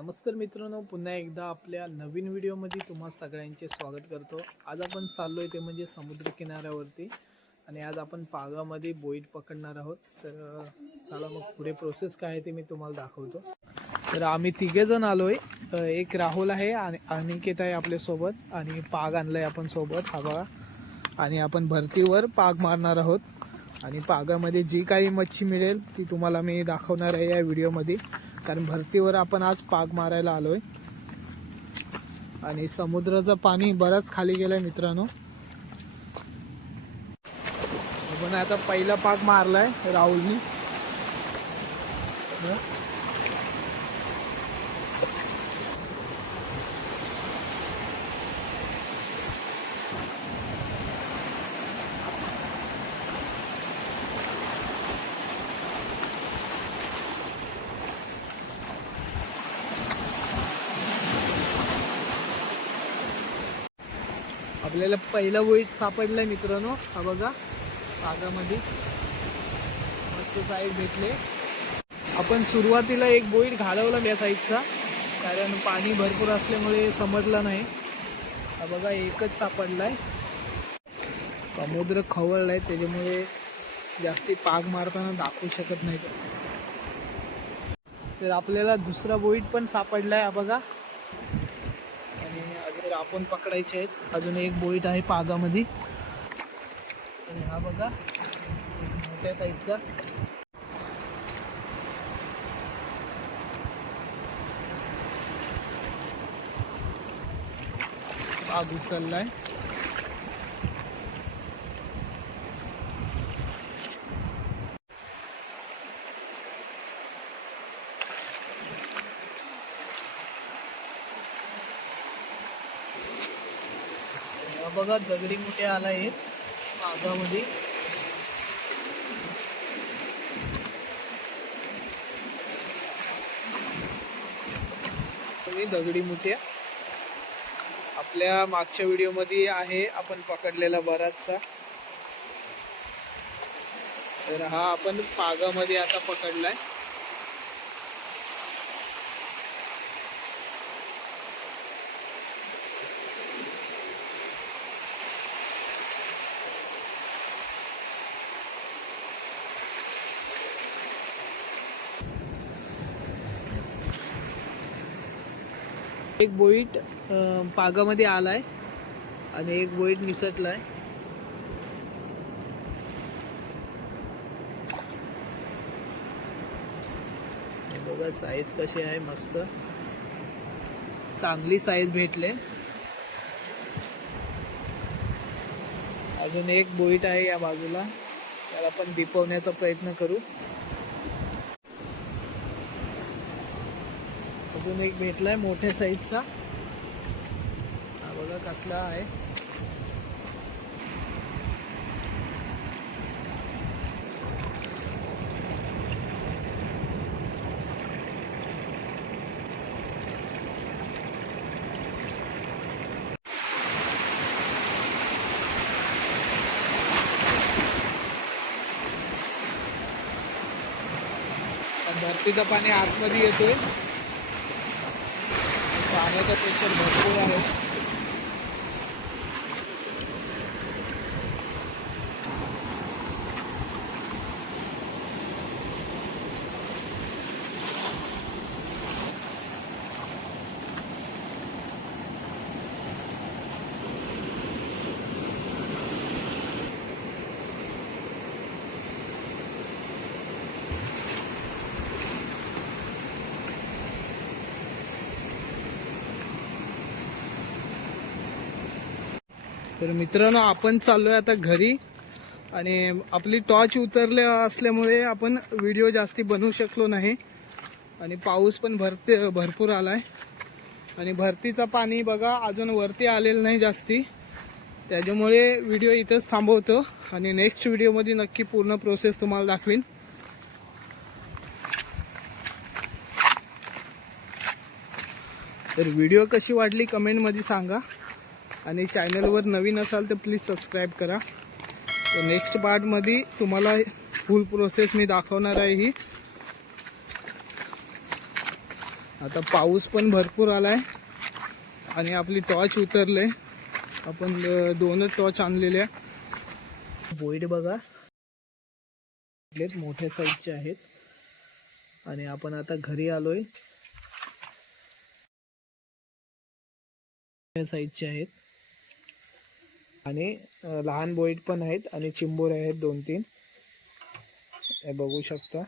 नमस्कार मित्रांनो पुन्हा एकदा आपल्या नवीन व्हिडिओमध्ये तुम्हा सगळ्यांचे स्वागत करतो. आज आपण चाललो आहे ते म्हणजे समुद्र किनाऱ्यावरती आणि आज आपण पागामध्ये बोईट पकडणार आहोत. तर चला मग पुढे प्रोसेस काय आहे ते मी तुम्हाला दाखवतो. तर आम्ही तिघेजण आलो आहे एक राहुल आहे आणि अनिकेत आहे आपल्यासोबत आणि पाग आणला आहे आपण सोबत हा बघा. आणि आपण भरतीवर पाग मारणार आहोत. आणि पागामध्ये जी काही मच्छी मिळेल ती तुम्हाला मी दाखवणार आहे या व्हिडिओमध्ये. कारण भरतीवर आपण आज पाग मारायला आलोय. आणि समुद्राचं पाणी बरंच खाली गेलंय मित्रांनो. पण आता पहिला पाग मारलाय राहुलनी. आपल्याला पहिला वोईट सापडलाय मित्रांनो. हा बघा पागामध्ये मस्त साईज भेटले. आपण सुरुवातीला एक बोईट घालवला या साईडचा कारण पाणी भरपूर असल्यामुळे समजलं नाही. हा बघा एकच सापडलाय. समुद्र खवळलाय त्याच्यामुळे जास्ती पाग मारताना दाखवू शकत नाही. तर आपल्याला दुसरा बोईट पण सापडलाय हा बघा. वगैरे आपण पकडायचे आहेत. अजून एक बोईट आहे पागामध्ये. आणि हा बघा मोठ्या साईजचा. पाग उचललाय. बघा दगडी मोठे आला आहे पागामध्ये तुम्ही दगडी मुठ्या आपल्या मागच्या व्हिडिओमध्ये आहे आपण पकडलेला बराचसा. तर हा आपण पागामध्ये आता पकडलाय. एक बोईट पागामध्ये आलाय आणि एक बोईट निसटलाय. बघा साईज कशी आहे मस्त. चांगली साईज भेटले. अजून एक बोईट आहे या बाजूला. त्याला पण दिपवण्याचा प्रयत्न करू. अजून एक भेटलाय मोठ्या साईजचा. हा बघा कसला आहे. धरतीचं पाणी आतमध्ये येतोय. पाण्याचा प्रेशर भरपूर आहे. तर मित्रांनो आपण चाललोय आता घरी आणि आपली टॉर्च उतरले असल्यामुळे आपण व्हिडिओ जास्ती बनवू शकलो नाही. आणि पाऊस पण भरते भरपूर आलाय. आणि भरतीचा पाणी बघा अजून वरती आलेलं नाही जास्ती. त्याच्यामुळे व्हिडिओ इथंच थांबवतो आणि नेक्स्ट व्हिडिओमध्ये नक्की पूर्ण प्रोसेस तुम्हाला दाखवीन. तर व्हिडिओ कशी वाटली कमेंटमध्ये सांगा. आणि चॅनलवर नवीन असाल तर प्लीज सबस्क्राईब करा. तर नेक्स्ट पार्टमध्ये तुम्हाला फुल प्रोसेस मी दाखवणार आहे ही. आता पाऊस पण भरपूर आला आहे आणि आपली टॉर्च उतरले. आपण दोनच टॉर्च आहे बोईड बघा. मोठ्या साईजचे आहेत. आणि आपण आता घरी आलोय. साईजचे आहेत. आणि लहान बोईट पण आहेत आणि चिंबूर आहेत दोन तीन हे बघू शकता.